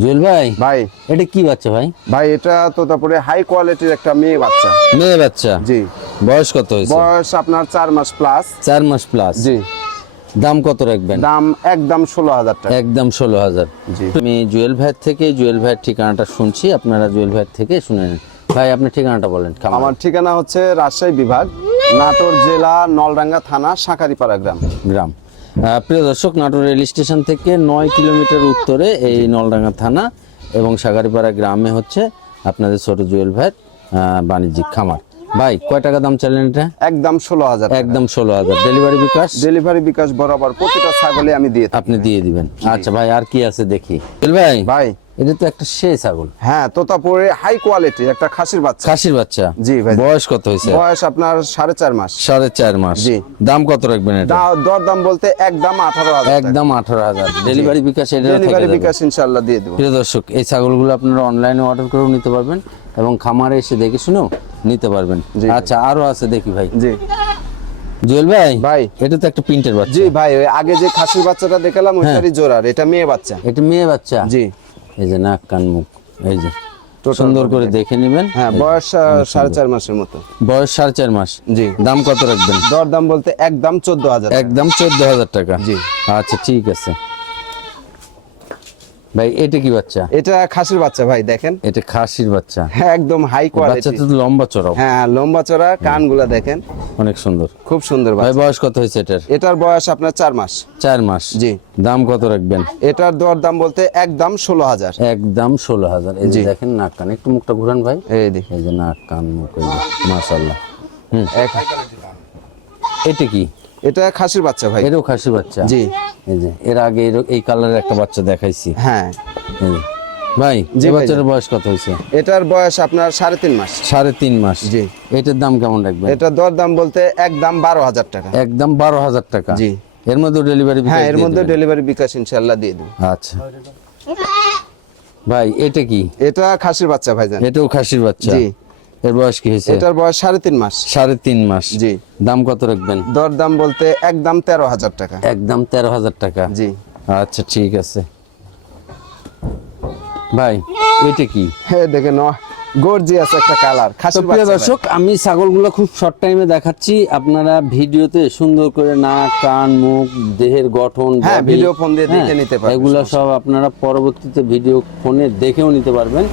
জুয়েল ভাই ভাই। এটা কি বাচ্চা ভাই? ভাই এটা তো তারপরে হাই কোয়ালিটির একটা মেয়ে বাচ্চা। মেয়ে বাচ্চা? জি। বয়স কত হয়েছে? বয়স আপনার চার মাস প্লাস চার মাস প্লাস জি। দাম কত রাখবেন? দাম একদম ষোলো হাজার টাকা। একদম ষোলো হাজার। জি। আমি জুয়েল ভাইয়ের থেকে জুয়েল ভাইয়ের ঠিকানাটা শুনছি আপনারা জুয়েল ভাইয়ের থেকে শুনে নেন। ভাই আপনার ঠিকানাটা বলেন আমার ঠিকানা হচ্ছে রাজশাহী বিভাগ নাটোর জেলা নলডাঙ্গা থানা সাঁকারিপাড়া গ্রাম। গ্রাম। প্রিয় দর্শক নাটোর রেল স্টেশন থেকে নয় কিলোমিটার উত্তরে এই নলডাঙ্গা থানা এবং সাগারিপাড়া গ্রামে হচ্ছে আপনাদের ছোট জুয়েল ভাইয়ের বাণিজ্যিক খামার। ভাই কয় টাকা দাম চাইলেন এটা? একদম ষোলো হাজার একদম ষোলো হাজার। ডেলিভারি বিকাশ? ডেলিভারি বিকাশ বরাবর প্রতিটা ছাগলে আমি দিয়ে আপনি দিয়ে দিবেন। আচ্ছা ভাই আর কি আছে দেখি। ভাই ভাই এটা তো একটা ছাগল। হ্যাঁ তোতাপুরে হাই কোয়ালিটির একটা খাসির বাচ্চা। খাসির বাচ্চা? জি ভাই বয়স কত হয়েছে? বয়স আপনার সাড়ে চার মাস। সাড়ে চার মাস। জি। দাম কত রাখবেন এটা? দর দাম বলতে একদম আঠারো হাজার একদম আঠারো হাজার। ডেলিভারি বিকাশ ডেলিভারি বিকাশ ইনশাল্লাহ দিয়ে দেবো। প্রিয় দর্শক এই ছাগলগুলো আপনারা অনলাইনে অর্ডার করেও নিতে পারবেন এবং খামারে এসে দেখে শুনেও নিতে পারবেন। আচ্ছা আরও আছে দেখি ভাই। জি। জুয়েল ভাই ভাই। এটা তো একটা প্রিন্টের বাচ্চা জি ভাই আগে যে খাসির বাচ্চাটা দেখালাম ওইটারই জোড়ার এটা মেয়ে বাচ্চা। এটা মেয়ে বাচ্চা? জি। এই যে নাক কান মুখ এই যে। সুন্দর করে দেখে নেবেন। হ্যাঁ বয়স সাড়ে চার মাসের মতো। বয়স সাড়ে চার মাস। জি। দাম কত রাখবেন? দর দাম বলতে একদম চোদ্দ হাজার একদম চোদ্দ হাজার টাকা। জি। আচ্ছা ঠিক আছে। ভাই এটা কি বাচ্চা? এটা খাসির বাচ্চা ভাই দেখেন। এটা খাসির বাচ্চা। হ্যাঁ একদম হাই বাচ্চা কোয়ালিটি তো লম্বা চড়াও। হ্যাঁ লম্বা চড়া কানগুলা দেখেন। অনেক সুন্দর। খুব সুন্দর ভাই বয়স কত হয়েছে এটার? এটার বয়স আপনার চার মাস। চার মাস। জি। দাম কত রাখবেন? এটার দর দাম বলতে একদম ষোলো হাজার। একদম ষোলো হাজার। এই যে দেখেন নাক কান। একটু মুখটা ঘুরান ভাই। এই দেখি। এই যে নাক কান মুখ যে হুম। এক- এটা কি? এটা খাসির বাচ্চা ভাই। এরও খাসির বাচ্চা? জি। এই যে এর আগে এর- এই কালারের একটা বাচ্চা দেখাইছি। হ্যাঁ। ভাই যে। বাচ্চাটার বয়স কত হয়েছে এটার বয়স আপনার সাড়ে তিন মাস। সাড়ে তিন মাস। জি। এটার দাম কেমন রাখবেন? এটার দর দাম বলতে একদম বারো হাজার টাকা। একদম বারো হাজার টাকা? জি। এর মধ্যে ডেলিভারি হ্যাঁ এর মধ্যে ডেলিভারি বিকাশ ইনশাল্লাহ দিয়ে দেবো। আচ্ছা। ভাই এটা কি? এটা খাসির বাচ্চা ভাইজান। এটাও খাসির বাচ্চা? জি। এর বয়স কি হয়েছে? এটার বয়স সাড়ে তিন মাস। সাড়ে তিন মাস। জি। দাম কত রাখবেন? দর দাম বলতে একদম তেরো হাজার টাকা। একদম তেরো হাজার টাকা। জি। আচ্ছা ঠিক আছে। ভাই এটা কি? হ্যাঁ দেখেন গর্জিয়াস একটা কালার খাসি খাসির প্রিয় দর্শক আমি ছাগলগুলো খুব শর্ট টাইমে দেখাচ্ছি। আপনারা ভিডিওতে সুন্দর করে নাক কান মুখ দেহের গঠন হ্যাঁ, ভিডিও ফোন দিয়ে দেখে হ্যাঁ, নিতে পারবেন, এগুলো সব আপনারা পরবর্তীতে ভিডিও ফোনে দেখেও নিতে পারবেন।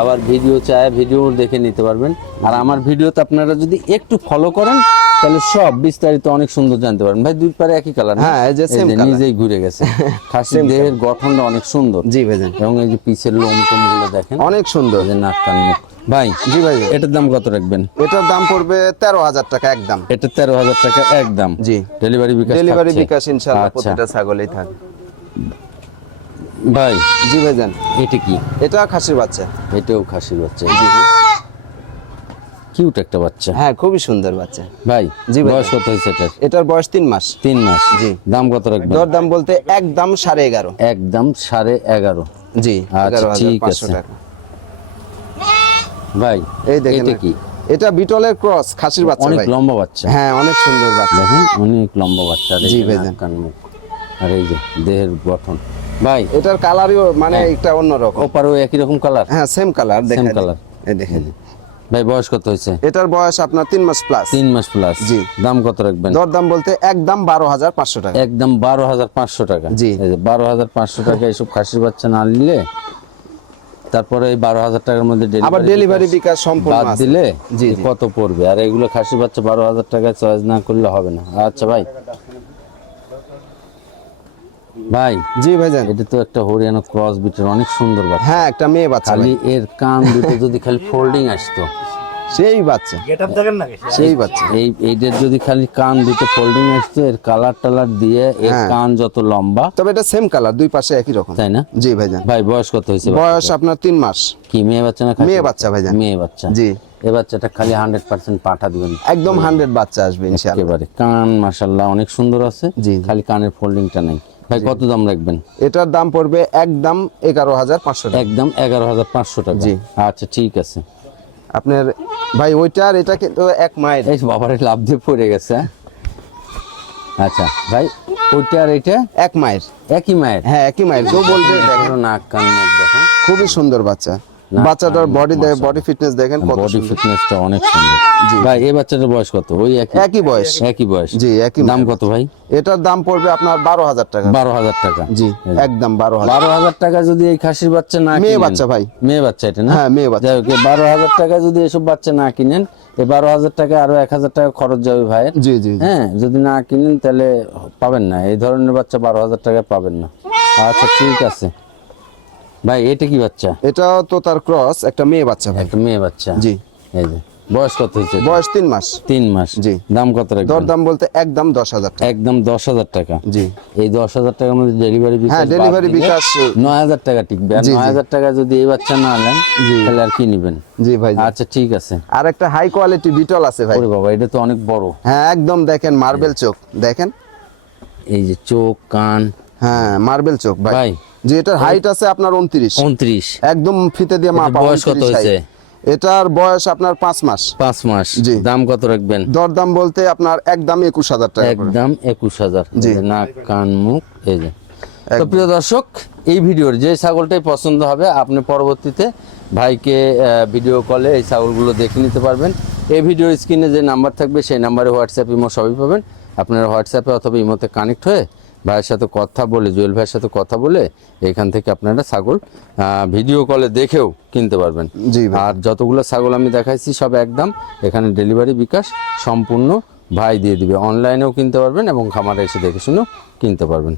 আবার ভিডিও চায় ভিডিও দেখে নিতে পারবেন। আর আমার ভিডিওতে আপনারা যদি একটু ফলো করেন তাহলে সব বিস্তারিত অনেক সুন্দর জানতে পারবেন। ভাই দুই পারে একই কালার হ্যাঁ, এই যে same colour। নিজেই ঘুরে গেছে। খাসির দেহের গঠনটা অনেক সুন্দর। জি ভাইজান। এবং এই যে পিছের লোম টোমগুলো দেখেন। অনেক সুন্দর। যে নাক কান মুখ। ভাই জি ভাই এটার দাম কত রাখবেন? এটার দাম পড়বে তেরো হাজার টাকা একদম। এটা তেরো হাজার টাকা একদম। জি। ডেলিভারি বিকাশ ডেলিভারি? বিকাশ ইনশাল্লাহ আচ্ছা। প্রতিটা ছাগলেই থাকে। ভাই। জি ভাইজান। এটা কি? এটা খাসির বাচ্চা। এটাও খাসির বাচ্চা। কিউট একটা বাচ্চা। হ্যাঁ খুবই সুন্দর বাচ্চা। ভাই জি বয়স কত হয়েছে এটার? এটার বয়স তিন মাস। তিন মাস। জি। দাম কত রাখবেন? দর দাম বলতে একদম সাড়ে এগারো। একদম সাড়ে এগারো। জি আচ্ছা, ঠিক আছে। ভাই এই দেখেন এটা কি? এটা বিটলের ক্রস খাসির বাচ্চা অনেক লম্বা বাচ্চা। হ্যাঁ অনেক সুন্দর বাচ্চা। দেখেন অনেক লম্বা বাচ্চা। জি কান, মুখ। আর এই যে দেহের গঠন। ভাই এটার কালারও মানে হ্যাঁ। একটা অন্যরকম। ওপারেও একই রকম কালার হ্যাঁ সেম কালার দেখেন colour। এই দেখেন। ভাই বয়স কত হয়েছে? এটার বয়স আপনার তিন মাস প্লাস তিন মাস প্লাস জি। দাম কত রাখবেন? দর দাম বলতে একদম বারো হাজার পাঁচশো টাকা। একদম বারো হাজার পাঁচশো টাকা। জি। বারো হাজার পাঁচশো টাকা এইসব খাসির বাচ্চা না নিলে তারপরে এই বারো হাজার টাকার মধ্যে আবার ডেলিভারি বিকাশ সম্পূর্ণ বাদ দিলে। কত পড়বে? আর এগুলো খাসির বাচ্চা বারো হাজার টাকায় চয়েস না করলে হবে না। আচ্ছা ভাই ভাই জি ভাইজান। এটা তো একটা হরিয়ানা ক্রস বিটের অনেক সুন্দর বাচ্চা। হ্যাঁ একটা মেয়ে বাচ্চা খালি এর কান দুটো যদি খালি ফোল্ডিং আসতো। সেই বাচ্চা। সেই বাচ্চা। এই এইটার যদি খালি কান দুটো ফোল্ডিং আসতো এর কালার টালার দিয়ে এর হ্যাঁ। কান যত লম্বা তবে এটা সেম কালার দুই পাশে একই রকম। তাই না? জি ভাইজান। ভাই বয়স কত হয়েছে বয়স আপনার তিন মাস। কি মেয়ে বাচ্চা না মেয়ে বাচ্চা ভাইজান। মেয়ে বাচ্চা। জি। এই বাচ্চাটা খালি হান্ড্রেড পার্সেন্ট পাঠা দিবেন। একদম হান্ড্রেড বাচ্চা আসবে ইনশাআল্লাহ। একেবারে কান মাসাল্লাহ অনেক সুন্দর আছে। জি। খালি কানের ফোল্ডিংটা নেই। ভাই কত দাম রাখবেন? এটার দাম পড়বে একদম এগারো হাজার পাঁচশো টাকা। একদম এগারো হাজার পাঁচশো টাকা। জি। আচ্ছা ঠিক আছে। আপনার ভাই ওইটা আর এটা কিন্তু এক মায়ের এই বাবারে লাভ দিয়ে পড়ে গেছে হ্যাঁ? আচ্ছা ভাই ওইটা আর এটা? এক মায়ের একই মায়ের হ্যাঁ একই মায়ের কেউ বলবে না কান মুখ দেখেন খুবই সুন্দর বাচ্চা। বাচ্চাটার বডি। বডি ফিটনেস দেখেন কত বডি। ফিটনেসটা অনেক সুন্দর। ভাই এই বাচ্চাটার বয়স কত? ওই একই। একই বয়স। একই বয়স। জি একই দাম কত ভাই? এটার দাম পড়বে আপনার বারো হাজার টাকা। বারো হাজার টাকা। জি একদম বারো হাজার। বারো হাজার টাকা যদি এই খাসির বাচ্চা না মেয়ে বাচ্চা ভাই। মেয়ে বাচ্চা এটা না? হ্যাঁ, মেয়ে বাচ্চা। বারো হাজার টাকা যদি এসব বাচ্চা না কিনেন এই বারো হাজার টাকা আরও এক হাজার টাকা খরচ যাবে জি জি জি। হ্যাঁ যদি না কিনেন তাহলে পাবেন না। এই ধরনের বাচ্চা বারো হাজার টাকা পাবেন না। আচ্ছা ঠিক আছে। ভাই এটা কি বাচ্চা? এটা তো তার ক্রস একটা মেয়ে বাচ্চা ভাই। একটা মেয়ে বাচ্চা? জি। এই যে বয়স কত হয়েছে? বয়স তিন মাস। তিন মাস। জি। দাম কত রাখবেন? দরদাম বলতে একদম দশ হাজার টাকা। একদম দশ হাজার টাকা? জি। এই দশ হাজার টাকার মধ্যে ডেলিভারি হ্যাঁ ডেলিভারি বিকাশ নয় হাজার টাকা টিকবে। আর। নয় হাজার টাকা যদি এই বাচ্চা না নেন তাহলে আর কি নিবেন? জি ভাই আচ্ছা ঠিক আছে। আর একটা হাই কোয়ালিটি বিটল আছে ভাই। ওরে বাবা এটা তো অনেক বড়। হ্যাঁ একদম দেখেন মার্বেল চোখ। দেখেন। এই যে চোখ কান। হ্যাঁ মার্বেল চোখ ভাই। ভাই যে এটার হাইট আছে আপনার উনত্রিশ। উনত্রিশ। একদম ফিতে দিয়ে মাপা বয়স কত 29 হয়েছে? এটার বয়স আপনার পাঁচ মাস। পাঁচ মাস। জি। দাম কত রাখবেন? দরদাম বলতে আপনার একদম একুশ হাজার টাকা। একদম একুশ হাজার। জি। নাক কান মুখ এই যে। তো প্রিয় দর্শক এই ভিডিওর যে ছাগলটাই পছন্দ হবে আপনি পরবর্তীতে ভাইকে ভিডিও কলে এই ছাগলগুলো দেখে নিতে পারবেন। এই ভিডিওর স্ক্রিনে যে নাম্বার থাকবে সেই নাম্বারে হোয়াটসঅ্যাপ ইমো সবই পাবেন। আপনারা হোয়াটসঅ্যাপে অথবা ইমোতে কানেক্ট হয়ে ভাইয়ের সাথে কথা বলে জুয়েল ভাইয়ের সাথে কথা বলে এখান থেকে আপনারা ছাগল ভিডিও কলে দেখেও কিনতে পারবেন। জি আর যতগুলো ছাগল আমি দেখাইছি সব একদম এখানে ডেলিভারি বিকাশ সম্পূর্ণ ভাই দিয়ে দিবে। অনলাইনেও কিনতে পারবেন এবং খামারে এসে দেখে শুনেও কিনতে পারবেন।